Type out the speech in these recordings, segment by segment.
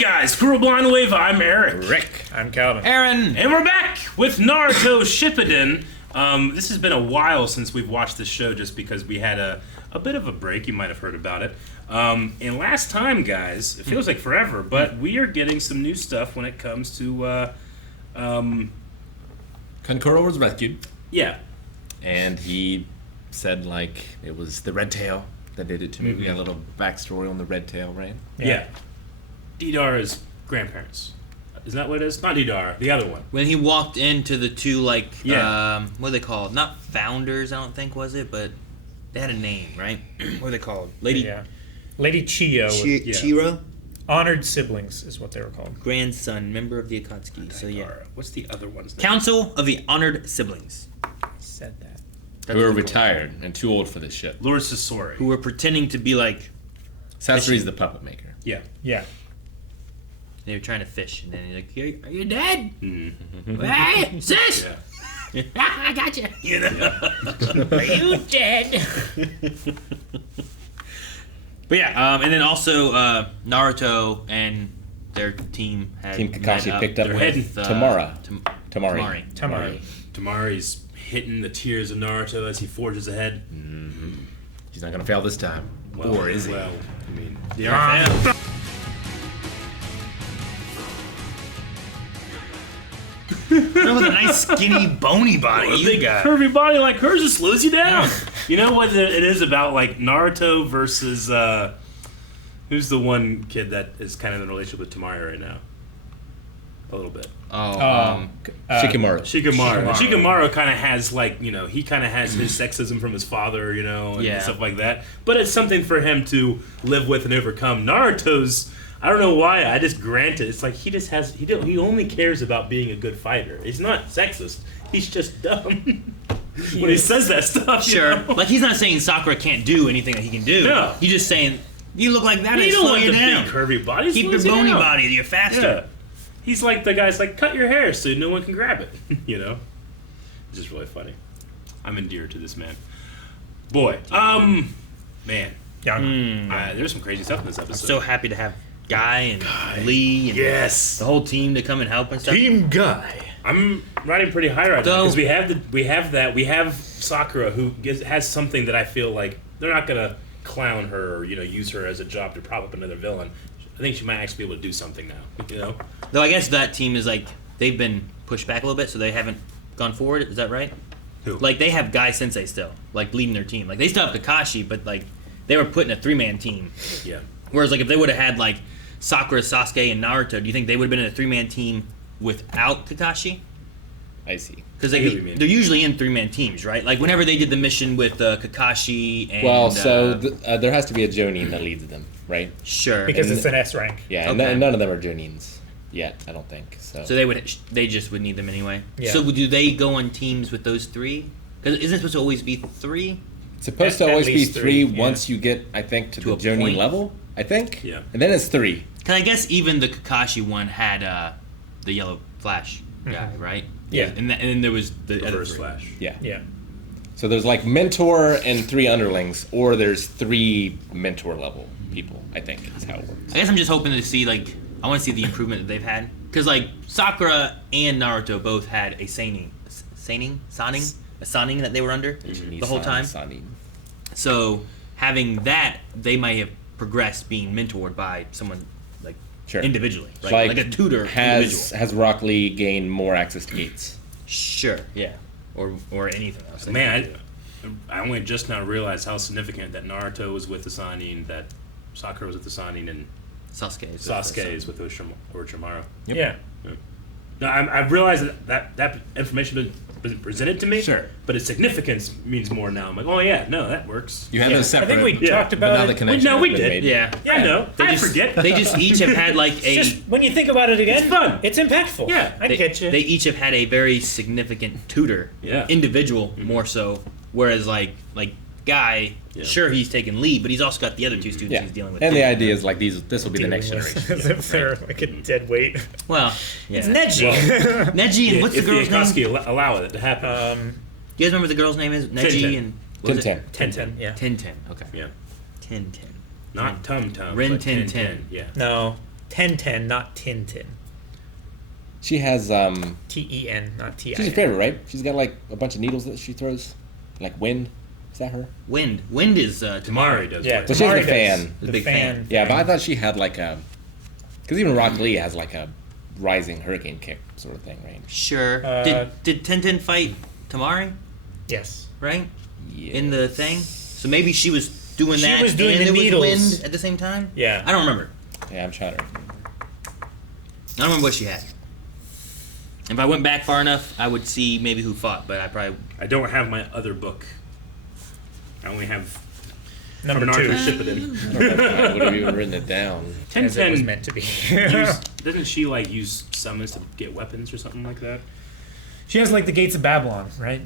guys, Cruel Blind Wave, I'm Eric. Rick. I'm Calvin. Aaron. And we're back with Naruto Shippuden. This has been a while since we've watched this show just because we had a bit of a break. You might have heard about it. And last time, guys, it feels like forever, but we are getting some new stuff when it comes to... Kankuro was rescued. Yeah. And he said, like, it was the Red Tail that did it to me. We got a little backstory on the Red Tail, right? Yeah. Didara's grandparents. Isn't that what it is? Not Didara, the other one. When he walked into the two, like, Yeah. what are they called? Not founders, I don't think, was it? But they had a name, right? What are they called? Lady Chiyo. Chiro? Honored siblings is what they were called. Grandson, member of the Akatsuki. So, yeah. What's the other one's name? Council of the Honored Siblings. Said that. That's Who what are they're retired and too old for this shit. Lord Sasori. Who were pretending to be, like... Sasori's the puppet maker. Yeah. Yeah. They were trying to fish, and then he's like, are you dead? Mm-hmm. Hey, sis! Yeah. I got you. You know? Are you dead? But yeah, and then also Naruto and their team had Team Kakashi met picked up They're with heading Tamari. Tamari's hitting the tears of Naruto as he forges ahead. He's not gonna fail this time. Well, or is he? Well, I mean, they are fans. With a nice skinny bony body A you big got. curvy body like hers just slows you down. You know what it is about, like, Naruto versus who's the one kid that is kind of in a relationship with Tamari right now? A little bit. Shikamaru. Shikamaru. Shikamaru kind of has, like, you know, he kind of has his sexism from his father, you know, and stuff like that. But it's something for him to live with and overcome. Naruto's, I don't know why, I just grant it. It's like he just has, he only cares about being a good fighter. He's not sexist. He's just dumb when he says that stuff. Sure. You know? Like, he's not saying Sakura can't do anything that he can do. No. He's just saying, you look like that, You and don't slow want you the down. big curvy body. Keep your slows you bony down. body, you're faster. Yeah. He's like the guy's like, cut your hair so no one can grab it. You know? It's just really funny. I'm endeared to this man. Boy. Man. There's some crazy stuff in this episode. I'm so happy to have Guy and Lee and the whole team to come and help and stuff. Team Guy. I'm riding pretty high right now because we have Sakura who has something that I feel like they're not gonna clown her or, you know, use her as a job to prop up another villain. I think she might actually be able to do something now. You know. Though I guess that team is like, they've been pushed back a little bit, so they haven't gone forward. Is that right? Who? Like, they have Guy Sensei still, like, leading their team. Like, they still have Kakashi, but, like, they were put in a 3-man team. Yeah. Whereas, like, if they would have had, like, Sakura, Sasuke, and Naruto, do you think they would have been in a 3-man team without Kakashi? I see. Because I get what you mean. they're usually in 3-man teams, right? Like, whenever they did the mission with Kakashi and... Well, so there has to be a Jonin that leads them, right? Sure. Because it's an S rank. Yeah, Okay. and none of them are Jonins yet, I don't think. So So they just would need them anyway. Yeah. So do they go on teams with those 3? Because isn't it supposed to always be 3? it's supposed to At always be least 3 three, yeah. once you get, I think, to To the a Jonin point. level, I think. Yeah. And then it's 3. Because I guess even the Kakashi one had the yellow flash guy, right? Yeah. And then there was the other Reverse 3. Flash. Yeah. Yeah. So there's like mentor and 3 underlings, or there's 3 mentor level people, I think is how it works. I guess I'm just hoping to see, like, I want to see the improvement that they've had. Because, like, Sakura and Naruto both had a Sanning that they were under the whole time. So having that, they might have progressed being mentored by someone, like, Sure. individually, right? Like a tutor individual. Has Rock Lee gained more access to gates? Sure, yeah. Or anything else. Man, I only just now realized how significant that Naruto was with the Sannin, that Sakura was with the Sannin, and Sasuke is with Orochimaru. Yep. Yeah. No, I've realized that information been presented to me. Sure. But its significance means more now. I'm like, oh yeah, no, that works. You have those I separate. think we talked but about now it. the connection No, we has been did. made. Yeah. Yeah, I know. I forget. They just each have had, like, a... Just when you think about it again, It's fun. It's impactful. Yeah. I get you. They each have had a very significant tutor, Yeah. individual more so. Whereas like Guy, Yeah. sure he's taken lead, but he's also got the other 2 students Yeah. he's dealing with. And too. the idea is like this will be the next Dealing with- generation. As if they're like a dead weight. Well, yeah. It's Neji. Neji and what's the if girl's the name? Akatsuki allow it to happen. Do you guys remember what the girl's name is? Neji Tenten. and what was it? 10-10. Yeah. 10-10. Okay. Yeah. 10-10. Not Tum Tum. Ren but 10-10. Yeah. No. Ten, not Tintin. She has T-E-N, not T-I-N. she's your favorite, right? She's got like a bunch of needles that she throws, like wind. Is that her? Wind is Tamari does. Yeah, But she's Tamari the fan. does. The big fan. Yeah, but I thought she had like a, because even Rock Lee has like a rising hurricane kick sort of thing, right? Sure. Did Tintin fight Tamari? Yes. Right? Yeah. In the thing? So maybe she was doing She that was doing and the it was needles. wind at the same time? Yeah. I don't remember. Yeah, I'm trying to. I don't remember what she had. If I went back far enough, I would see maybe who fought, but I don't have my other book. I only have Number Naruto 2. Shippuden. I would have even written it down. As it was 10-10 meant to be. doesn't she like use summons to get weapons or something like that? She has like the Gates of Babylon, right?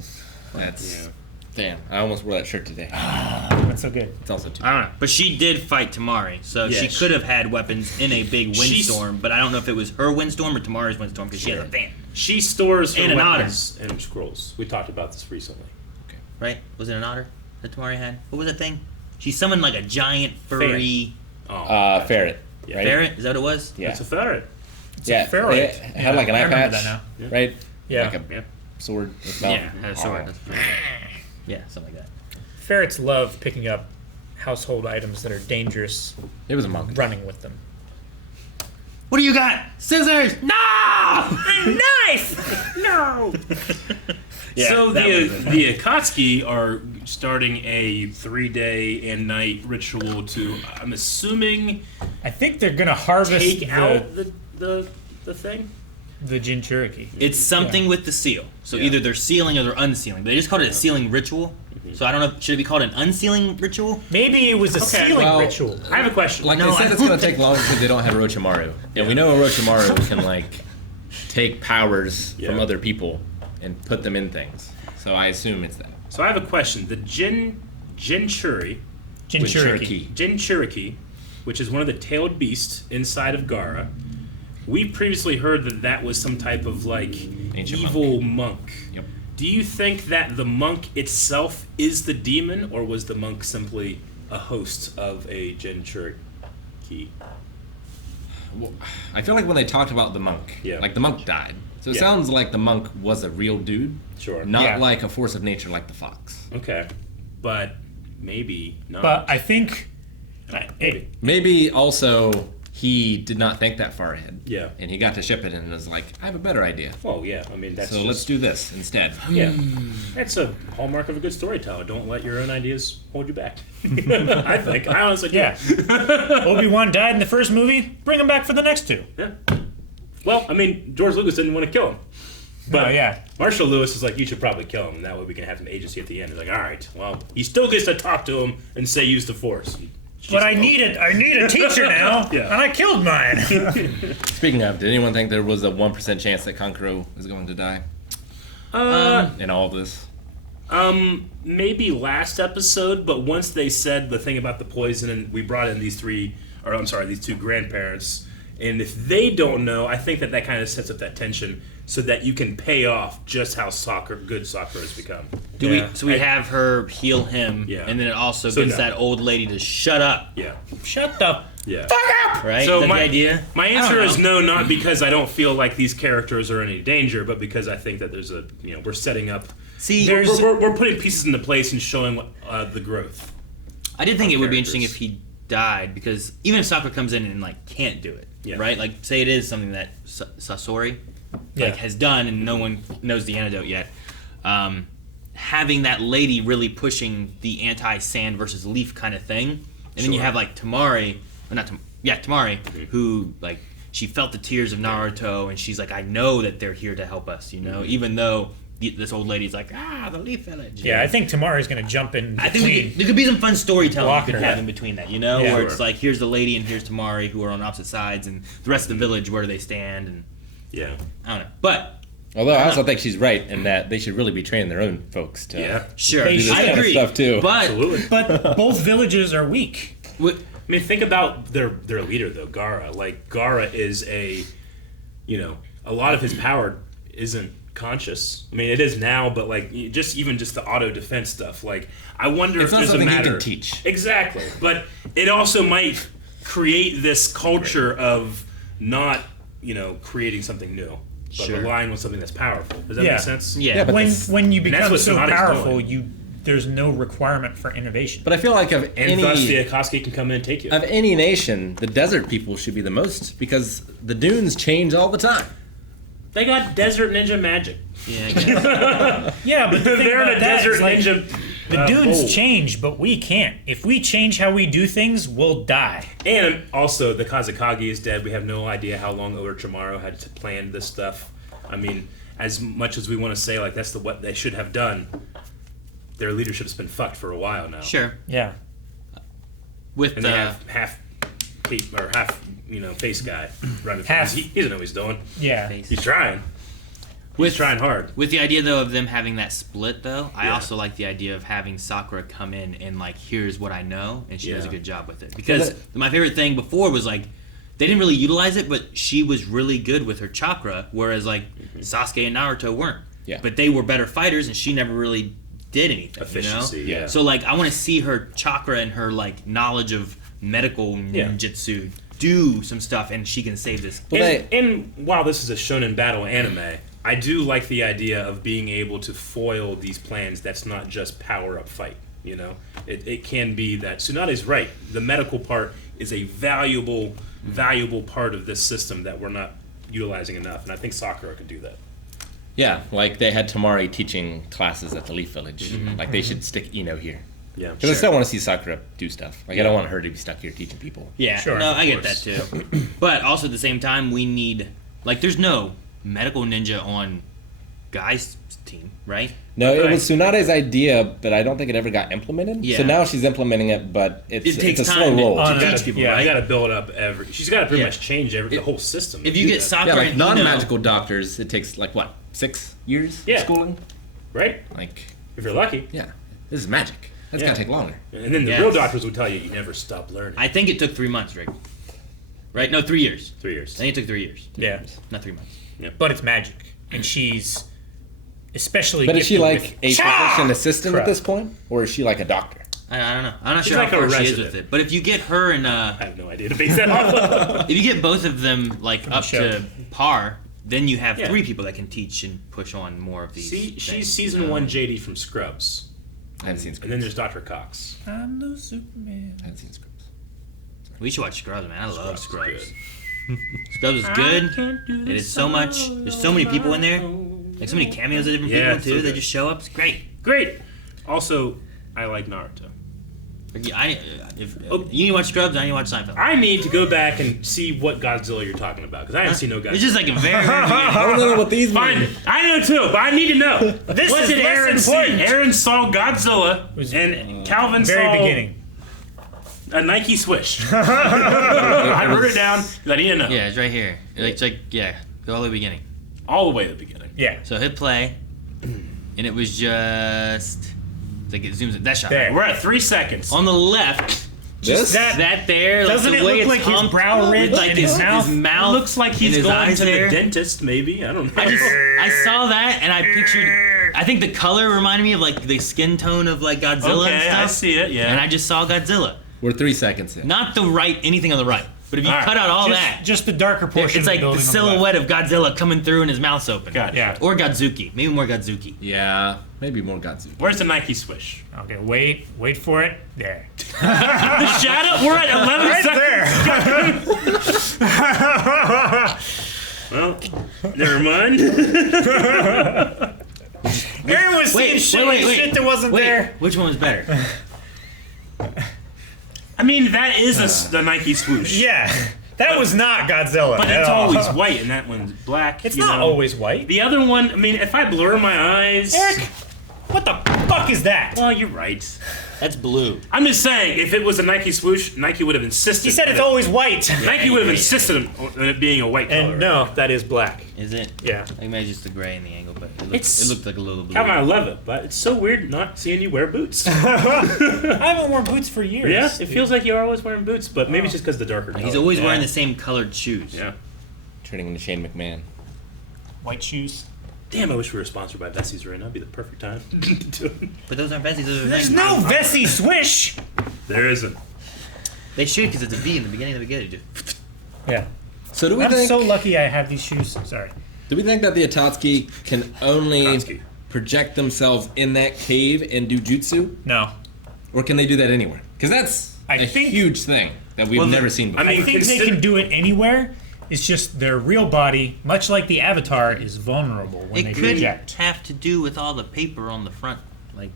That's Yeah. damn. I almost wore that shirt today. That's so good. It's also too. I don't know. But she did fight Tamari, so she Yes. could have had weapons in a big windstorm, but I don't know if it was her windstorm or Tamari's windstorm because she has a fan. She stores her And an weapons and scrolls. We talked about this recently. Right? Was it an otter that Tamari had? What was that thing? She summoned like a giant furry Oh, ferret. Yeah. Right? ferret. Is that what it was? Yeah. It's a ferret. Yeah. ferret. It had like an I eye remember patch, that now. right? Yeah. Like a Yeah. sword. With mouth. Yeah, had a sword. Yeah, something like that. Ferrets love picking up household items that are dangerous, It was a monk. running with them. What do you got? Scissors! No! Knife! No! So that was the Akatsuki are starting a 3-day and night ritual to, I'm assuming, I think they're gonna harvest take out the thing. the Jinchuriki. It's something with the seal. So Yeah. either they're sealing or they're unsealing. They just called it a sealing ritual. So I don't know. Should it be called an unsealing ritual? Maybe it was a Okay, sealing well, ritual. I have a question. Like No, they said, I it's gonna take long because they don't have Orochimaru, and we know Orochimaru can like take powers from Yeah. other people and put them in things. So I assume it's that. So I have a question. The Jinchuriki, Jinchuriki. which is one of the tailed beasts inside of Gaara, we previously heard that that was some type of like Ancient evil monk. Yep. Do you think that the monk itself is the demon, or was the monk simply a host of a Jinchuriki? Well, I feel like when they talked about the monk, Yeah. like the monk died. So it Yeah. sounds like the monk was a real dude, Sure. not Yeah. like a force of nature like the fox. Okay. But maybe not. But I think maybe. Maybe also he did not think that far ahead. Yeah. And he got to Shippuden and was like, I have a better idea. Well, yeah. I mean, that's So just, let's do this instead. Yeah. That's a hallmark of a good storyteller. Don't let your own ideas hold you back. I think. I honestly do. yeah. Obi-Wan died in the first movie. Bring him back for the next 2. Yeah. Well, I mean, George Lucas didn't want to kill him. But Oh, yeah. Marshall Lewis is like, you should probably kill him, and that way we can have some agency at the end. He's like, all right, well, he still gets to talk to him and say use the Force. But I need a teacher now, Yeah. and I killed mine. Speaking of, did anyone think there was a 1% chance that Kankuro is going to die in all of this? Maybe last episode, but once they said the thing about the poison, and we brought in these two grandparents, and if they don't know, I think that kind of sets up that tension so that you can pay off just how good soccer has become. So we have her heal him, Yeah. and then it also So gets no. that old lady to shut up, Yeah. Shut the Yeah. right? So Is that my the idea? My I don't answer is know. no, not because I don't feel like these characters are in any danger, but because I think that there's we're setting up. See, We're putting pieces into place and showing the growth. I did think it would be interesting characters. if he died, because even if Sakura comes in and like can't do it, Yeah. right? Like say it is something that Sasori Yeah. has done and no one knows the antidote yet. Having that lady really pushing the anti-sand versus leaf kind of thing, and then you Sure. have like Tamari, who like she felt the tears of Naruto, and she's like, I know that they're here to help us, even though this old lady's like, the Leaf Village. Yeah, I think Tamari's gonna jump in. I think there could be some fun storytelling Block you could her. have in between that, Yeah. where Sure. it's like, here's the lady and here's Tamari who are on opposite sides, and the rest of the village, where do they stand, and Yeah. I don't know. But, Although I also think she's right in that they should really be training their own folks to Yeah. sure, They do this I kind of agree. stuff too. But, Absolutely. But both villages are weak. I mean, think about their leader though, Gaara. Like Gaara is a lot of his power isn't conscious. I mean, it is now, but like just the auto defense stuff. Like, I wonder It's if not there's a something he matter. can teach. Exactly, but it also might create this culture of not creating something new, but relying on something that's powerful. Does that make sense? Yeah. But when you become so Tsunade's powerful, doing. there's no requirement for innovation. But I feel like Thus the Akatsuki can come in and take you. of any nation, the desert people should be the most because the dunes change all the time. They got desert ninja magic. Yeah, I guess. Yeah, but the thing They're in about a that desert is, like, ninja. the dunes bowl. change, but we can't. If we change how we do things, we'll die. And also, the Kazakage is dead. We have no idea how long Orochimaru had to plan this stuff. I mean, as much as we want to say, like, that's what they should have done, their leadership's been fucked for a while now. Sure. Yeah. With And they have half face guy running. Half. He doesn't know what he's doing. Yeah. He's trying. He's trying hard. With the idea, though, of them having that split, though, I Yeah. also like the idea of having Sakura come in and, like, here's what I know, and she does a Yeah. good job with it. Because my favorite thing before was, like, they didn't really utilize it, but she was really good with her chakra, whereas, like, Sasuke and Naruto weren't. Yeah. But they were better fighters, and she never really did anything, Efficiency, you know? yeah. So, like, I want to see her chakra and her, like, knowledge of medical Yeah. ninjutsu do some stuff, and she can save this. And while this is a shonen battle anime, I do like the idea of being able to foil these plans that's not just power up fight, It can be that Tsunade's right. The medical part is a valuable part of this system that we're not utilizing enough, and I think Sakura can do that. Yeah, like they had Tamari teaching classes at the Leaf Village. Like they should stick Ino here. Yeah. Because I still want to see Sakura do stuff. Like I don't want her to be stuck here teaching people. Yeah, Sure, no, of I get course. that too. But also at the same time, we need, like, there's no medical ninja on Guy's team, right? No, it Okay. was Tsunade's idea, but I don't think it ever got implemented. Yeah. So now she's implementing it, but it's It takes a slow time to- roll. On You a- gotta, people, yeah, right? you got to build up She's got to pretty Yeah. much change the whole system. If to you do get that, Sakura Yeah, like and Ino, non-magical doctors, it takes like what, 6 years Yeah. of schooling? right? Like, If you're lucky, yeah, this is magic. That's Yeah. gonna take longer. and then the Yes. real doctors will tell you never stop learning. I think it took 3 months, Rick. Right? No, 3 years. 3 years. I think it took 3 years, Yeah. not 3 months. But it's magic. And she's especially But is she gifted like with- a physician assistant Crap. at this point, or is she like a doctor? I don't know. I'm not She's sure like how a far she is resident. with it. But if you get her and I have no idea to base that off. if you get both of them like up show. to par, then you have Yeah. 3 people that can teach and push on more of these. See, things, she's you season know? 1 JD from Scrubs, I haven't seen and Scrubs. then there's Dr. Cox. I'm the Superman. I haven't seen Scrubs. We should watch Scrubs, man. I love Scrubs is Scrubs. Scrubs is good. It is so much. There's so many people in there. Like so many cameos of different Yeah, people so too. They good. just show up. It's great. Great. Also, I like Naruto. If you need to watch Scrubs, I need to watch Seinfeld. I need to go back and see what Godzilla you're talking about because I haven't seen no Godzilla. It's just like a very, very beginning. I don't know what these Fine, mean. I know too, but I need to know. This What is did less Aaron see? important. Aaron saw Godzilla, Was- and Calvin Very saw beginning. a Nike swish. I wrote it down because I need to know. Yeah, it's right here. It's like yeah, go all the way beginning. All the way to the beginning. Yeah. So hit play, and it was just like it zooms in. That shot There. We're at 3 seconds. on the left. This? That there, Doesn't like it the way look it's like his humped, brow ridge with, like and his mouth? mouth Looks like he's and his going eyes to there. the dentist, maybe. I don't know. I saw that and I pictured. I think the color reminded me of like the skin tone of like Godzilla and Okay, stuff. I see it, yeah. And I just saw Godzilla. We're 3 seconds in. Not the right, anything on the right. But if you All right. cut out all Just, that, just the darker portion. it's of like the building on silhouette of Godzilla coming through and his mouth's open. Gotcha. Yeah. Or Godzuki. Maybe more Godzuki. Yeah, maybe more Godzilla. Where's the Nike swish? left. Okay, wait for it. There. The shadow? We're at 11 seconds. Well, never mind. Aaron was seeing shit that wasn't Wait, there. which one was better? I mean, that is the Nike swoosh. Yeah. That was not Godzilla. But at it's all. always white and that one's black. It's you not know. always white. The other one, I mean, if I blur my eyes. Eric, what the fuck is that? Well, you're right. That's blue. I'm just saying, if it was a Nike swoosh, Nike would have insisted. He said it's on it. always white. Nike would have insisted on it being a white color. And no, that is black. Is it? Yeah. I think maybe just the gray in the angle, but it It's- looked like a little blue. I love it, but it's so weird not seeing you wear boots. I haven't worn boots for years. Yeah, it feels like you're always wearing boots, but maybe it's just because the darker color. He's always Yeah. wearing the same colored shoes. Yeah. Turning into Shane McMahon. White shoes. Damn, I wish we were sponsored by Vessies right now. It'd be the perfect time to do it. But those aren't Vessies, those are There's Nike. no Vessi swish. There isn't. They should because it's a V in the beginning of the beginning. Yeah. So do we I'm think? so lucky I have these shoes. Sorry. Do we think that the Akatsuki can only Akatsuki. project themselves in that cave and do jutsu, No. or can they do that anywhere? Because that's I a think- huge thing that we've never seen before. I mean, I think they can do it anywhere. It's just their real body, much like the Avatar, is vulnerable when they It could project. have to do with all the paper on the front. Like,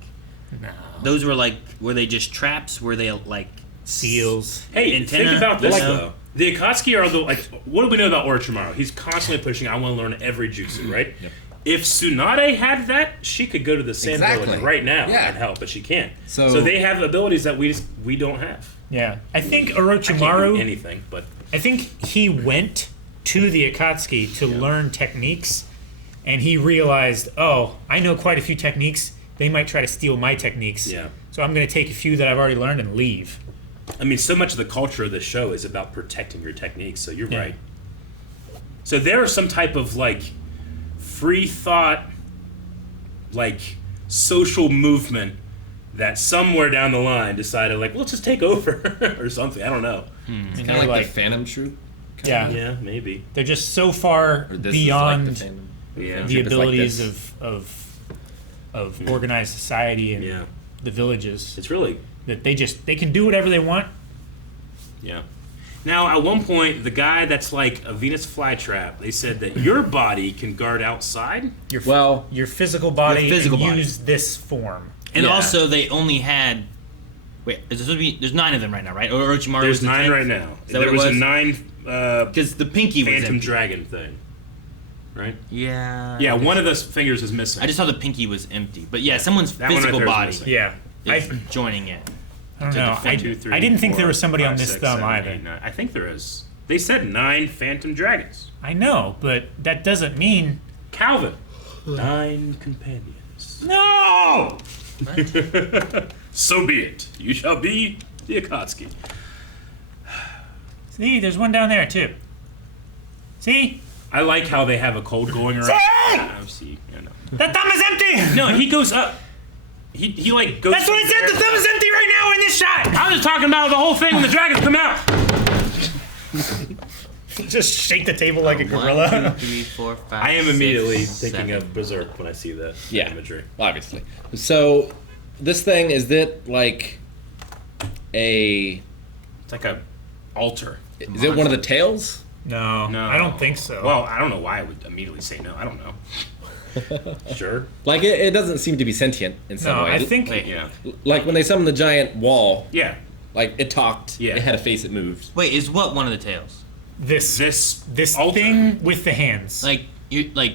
No. those were they just traps? Were they like Seals. Hey, antenna? think about this Like- though. The Akatsuki are the what do we know about Orochimaru? He's constantly pushing. I want to learn every jutsu, right? Yep. If Tsunade had that, she could go to the Sand Exactly. Village right now Yeah. and help, but she can't. So- they have abilities that we don't have. Yeah. I think I can't do Orochimaru, anything, but I think he went to the Akatsuki to learn techniques, and he realized, oh, I know quite a few techniques. They might try to steal my techniques. Yeah. So I'm going to take a few that I've already learned and leave. I mean, so much of the culture of the show is about protecting your techniques. So you're Yeah. right. So there is some type of free thought, social movement that somewhere down the line decided let's just take over or something. I don't know. It's And kind of they're like the Phantom Troop. Yeah. Yeah, maybe. They're just so far Or this beyond is like the Phantom. Yeah. the Troop is like abilities this. of organized society and Yeah. the villages It's really that they can do whatever they want. Yeah. Now, at one point, the guy that's like a Venus flytrap, they said that your body can guard outside. Your physical body Your physical and body. use this form. And Yeah. also, they only had. Wait, there's 9 of them right now, right? Or Orochimaru There's was the 9 10th? right now. Is that There what was it a was? 9 Because the pinky was Phantom empty. Dragon thing, right? Yeah. Yeah, one of those fingers is missing. I just saw the pinky was empty, but yeah, someone's That one right physical there is body missing. Yeah. is joining it. I don't know. One, two, three, I didn't think there four, was somebody on five, this six, thumb seven, either. 8, 9. I think there is. They said 9 Phantom Dragons. I know, but that doesn't mean. Calvin, 9 companions. No! So be it. You shall be the Akatsuki. See, there's one down there too. See? I like how they have a code going around. Oh, see, I know. That thumb is empty! No, he goes up. He goes. That's what it said! The thumb is empty right now in this shot! I was talking about the whole thing when the dragons come out. Just shake the table like a 1, gorilla. 2, 3, 4, 5. I am immediately 6, thinking 7. of Berserk when I see that Yeah. imagery. Obviously. So, this thing, is it like a... It's like a altar. Is it one of the tails? No, No, I don't think so. Well, I don't know why I would immediately say no. I don't know. Sure. Like, it doesn't seem to be sentient in some no, way. I think Wait. Yeah. Like, when they summoned the giant wall, Yeah. like, it talked. Yeah. It had a face that moved. Wait, is what one of the tails? this altar. thing with the hands. Like TAILS?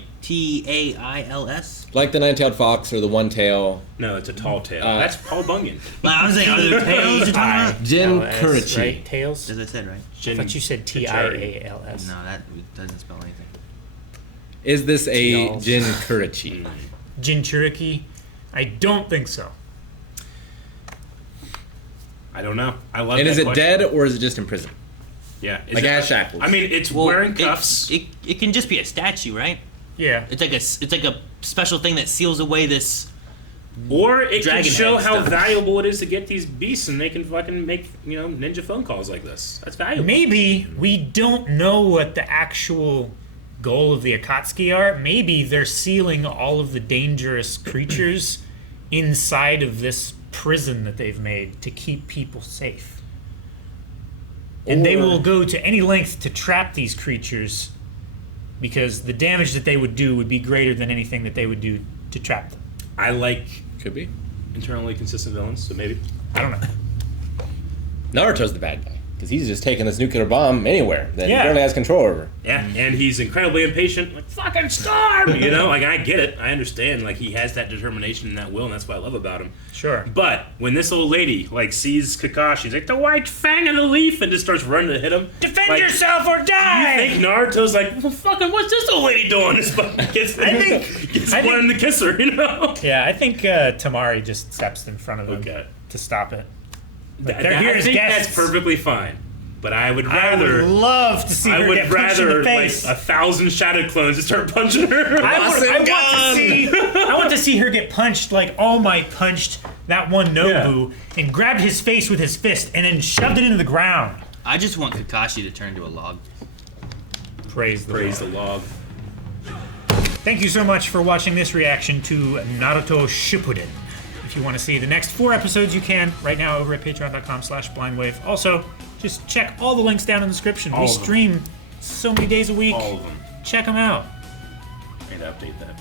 Like the nine-tailed fox or the one-tail. No, it's a tall tail. Uh, That's Paul Bunyan. I was saying, are there tails you're talking about? Jin LS, Kurichi. right? Tails? As I said, right? I thought you said TIALS. No, that doesn't spell anything. Is this a Tails. Jin Kurichi? Jinchuriki? I don't think so. I don't know. I love And that is it question. dead or is it just in prison? Yeah. Is Like it, Ash Shackles? I mean, it's Well, wearing cuffs. It can just be a statue, right? Yeah. It's like a special thing that seals away this. Or it can Dragon show head how stuff. valuable it is to get these beasts, and they can fucking make ninja phone calls like this. That's valuable. Maybe we don't know what the actual goal of the Akatsuki are. Maybe they're sealing all of the dangerous creatures inside of this prison that they've made to keep people safe. And they Or- will go to any length to trap these creatures because the damage that they would do would be greater than anything that they would do to trap them. I like Could be. internally consistent villains, so maybe. I don't know. Naruto's the bad guy. Because he's just taking this nuclear bomb anywhere that Yeah. he barely has control over. Yeah, and he's incredibly impatient. Like, fucking storm! Like, I get it. I understand. Like, he has that determination and that will, and that's what I love about him. Sure. But when this old lady, sees Kakashi's like, the white fang of the leaf, and just starts running to hit him. Defend like, yourself or I die! think Naruto's like, well, fucking, what's this old lady doing? This fucking gets wanting to kiss her, Yeah, I think Tamari just steps in front of him Okay. to stop it. I here as think guests. that's perfectly fine. But I would I would rather... love to see her get punched in the face. 1,000 shadow clones to start punching her. I want to see her get punched like All Might punched that one Nobu and grabbed his face with his fist and then shoved it into the ground. I just want Kakashi to turn to a log. Praise the Praise Lord. the log. Thank you so much for watching this reaction to Naruto Shippuden. If you want to see the next 4 episodes, you can right now over at patreon.com/blindwave. Also, just check all the links down in the description. We stream so many days a week. All of them. Check them out. And update that.